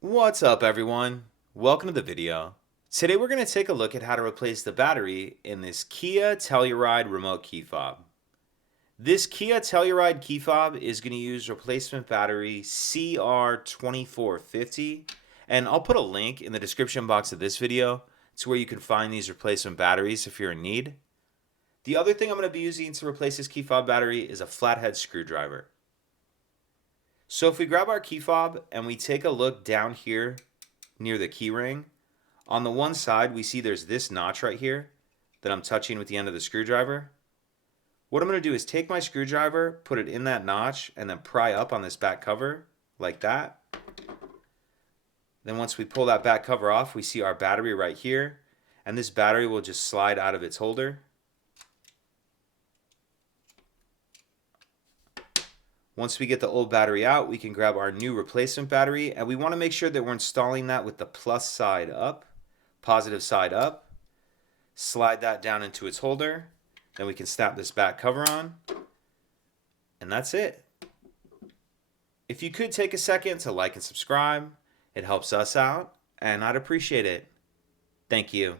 What's up, everyone? Welcome to the video. Today we're going to take a look at how to replace the battery in this Kia Telluride remote key fob. This Kia Telluride key fob is going to use replacement battery CR2450, and I'll put a link in the description box of this video to where you can find these replacement batteries if you're in need. The other thing I'm going to be using to replace this key fob battery is a flathead screwdriver. So if we grab our key fob and we take a look down here near the key ring, on the one side we see there's this notch right here that I'm touching with the end of the screwdriver. What I'm going to do is take my screwdriver, put it in that notch, and then pry up on this back cover like that. Then once we pull that back cover off, we see our battery right here, and this battery will just slide out of its holder. Once we get the old battery out, we can grab our new replacement battery, and we want to make sure that we're installing that with the plus side up, positive side up. Slide that down into its holder. Then we can snap this back cover on, and that's it. If you could take a second to like and subscribe, it helps us out, and I'd appreciate it. Thank you.